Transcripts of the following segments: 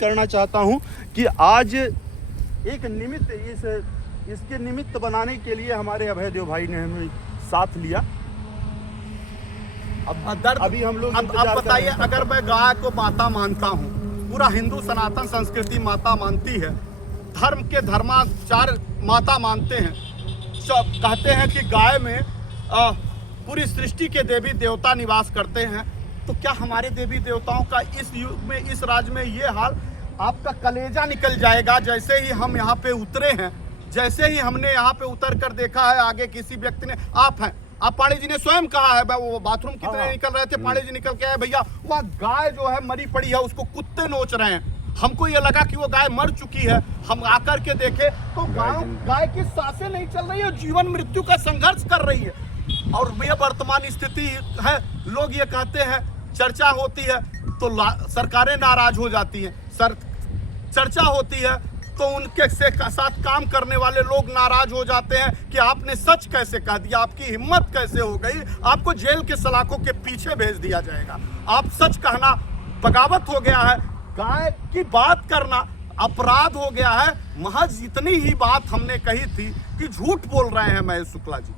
करना चाहता हूं कि आज एक निमित्त इसके निमित्त बनाने के लिए हमारे अभय देव भाई ने हमें साथ लिया। अभी हम लोग अब बताइए, अगर मैं गाय को माता मानता हूँ, पूरा हिंदू सनातन संस्कृति माता मानती है, धर्म के धर्माचार्य माता मानते हैं, सब कहते हैं कि गाय में पूरी सृष्टि के देवी देवता निवास करते हैं, तो क्या हमारे देवी देवताओं का इस युग में, इस राज्य में ये हाल? आपका कलेजा निकल जाएगा जैसे ही हम यहाँ पे उतरे हैं। जैसे ही हमने यहाँ पे उतर कर देखा है, आगे किसी व्यक्ति ने, आप हैं, आप पांडे जी ने स्वयं कहा है, वो बाथरूम कितने निकल रहे थे, पांडे जी निकल के आए, भैया वह गाय जो है मरी पड़ी है, उसको कुत्ते नोच रहे हैं। हमको ये लगा कि वो गाय मर चुकी है, हम आकर के देखे तो गाय की सांसें नहीं चल रही है, जीवन मृत्यु का संघर्ष कर रही है। और ये वर्तमान स्थिति है, लोग ये कहते हैं, चर्चा होती है तो सरकारें नाराज हो जाती हैं, चर्चा होती है तो उनके साथ काम करने वाले लोग नाराज हो जाते हैं कि आपने सच कैसे कह दिया, आपकी हिम्मत कैसे हो गई, आपको जेल के सलाखों के पीछे भेज दिया जाएगा। आप सच कहना बगावत हो गया है, गाय की बात करना अपराध हो गया है। महज इतनी ही बात हमने कही थी कि झूठ बोल रहे हैं महेश शुक्ला जी।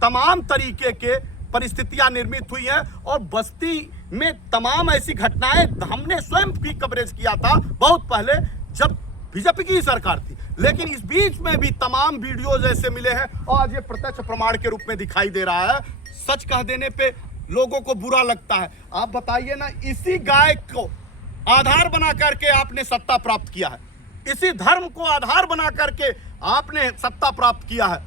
तमाम तरीके के परिस्थितियां निर्मित हुई हैं और बस्ती में तमाम ऐसी घटनाएं हमने स्वयं भी कवरेज किया था बहुत पहले, जब बीजेपी की सरकार थी। लेकिन इस बीच में भी तमाम वीडियोज ऐसे मिले हैं और आज ये प्रत्यक्ष प्रमाण के रूप में दिखाई दे रहा है। सच कह देने पे लोगों को बुरा लगता है। आप बताइए ना, इसी गाय को आधार बना करके आपने सत्ता प्राप्त किया है, इसी धर्म को आधार बना करके आपने सत्ता प्राप्त किया है,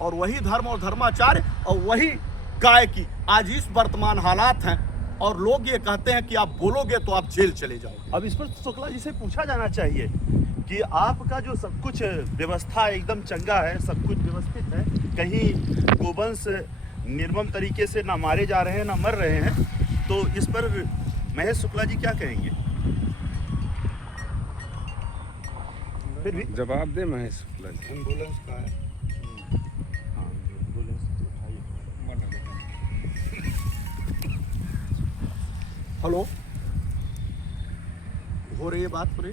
और वही धर्म और धर्माचार्य और वही गाय की आज इस वर्तमान हालात हैं। और लोग ये कहते हैं कि आप बोलोगे तो आप जेल चले जाओ। अब इस पर शुक्ला जी से पूछा जाना चाहिए कि आपका जो सब कुछ व्यवस्था एकदम चंगा है, सब कुछ व्यवस्थित है, कहीं गोवंश निर्मम तरीके से ना मारे जा रहे हैं ना मर रहे हैं, तो इस पर महेश शुक्ला जी क्या कहेंगे? फिर भी जवाब दे महेश शुक्ला जी। एम्बुलेंस का है। हेलो, हो रही है बात पूरी?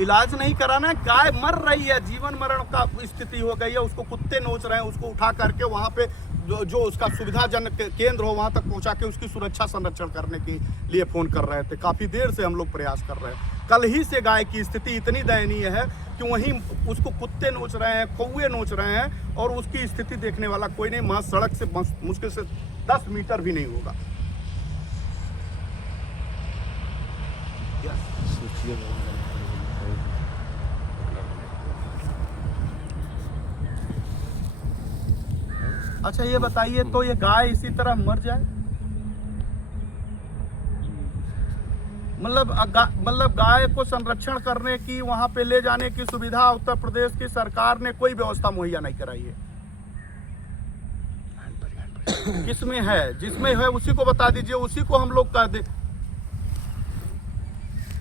इलाज नहीं कराना, गाय मर रही है, जीवन मरण का स्थिति हो गई है, उसको कुत्ते नोच रहे हैं, उसको उठा करके वहां पे जो उसका सुविधाजनक केंद्र हो वहां तक पहुंचा के उसकी सुरक्षा संरक्षण करने के लिए फोन कर रहे थे। काफी देर से हम लोग प्रयास कर रहे हैं। कल ही से गाय की स्थिति इतनी दयनीय है कि वहीं उसको कुत्ते नोच रहे हैं, कौवे नोच रहे हैं, और उसकी स्थिति देखने वाला कोई नहीं। वहां सड़क से मुश्किल से 10 मीटर भी नहीं होगा। अच्छा ये बताइए, तो ये गाय इसी तरह मर जाए? मतलब गाय को संरक्षण करने की, वहां पे ले जाने की सुविधा उत्तर प्रदेश की सरकार ने कोई व्यवस्था मुहैया नहीं कराई है। किसमें है? जिसमें है उसी को बता दीजिए, उसी को हम लोग कह दे।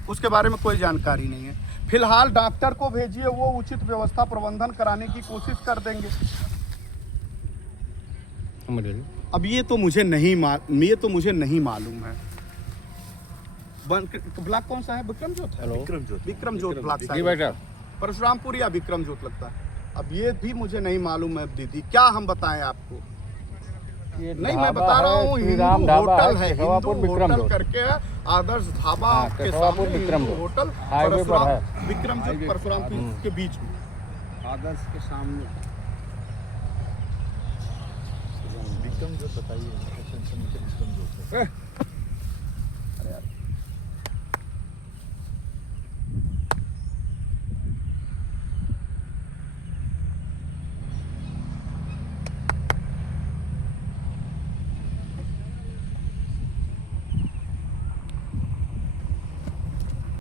उसके बारे में कोई जानकारी नहीं है। फिलहाल डॉक्टर को भेजिए, वो उचित व्यवस्था प्रबंधन कराने की कोशिश कर देंगे। अब ये तो मुझे नहीं मालूम है। ब्लॉक कौन सा है? विक्रमजोत है। विक्रमजोत ब्लॉक परशुरामपुर या विक्रमजोत लगता है। अब ये भी मुझे नहीं मालूम है दीदी, क्या हम बताएं आपको? नहीं, मैं बता रहा हूँ, हिंदू होटल है, हिंदू होटल करके है, आदर्श ढाबा के सामने हिंदू होटल, विक्रमजोत परशुरामपुर के बीच में, आदर्श के सामने। विक्रमजोत बताइए।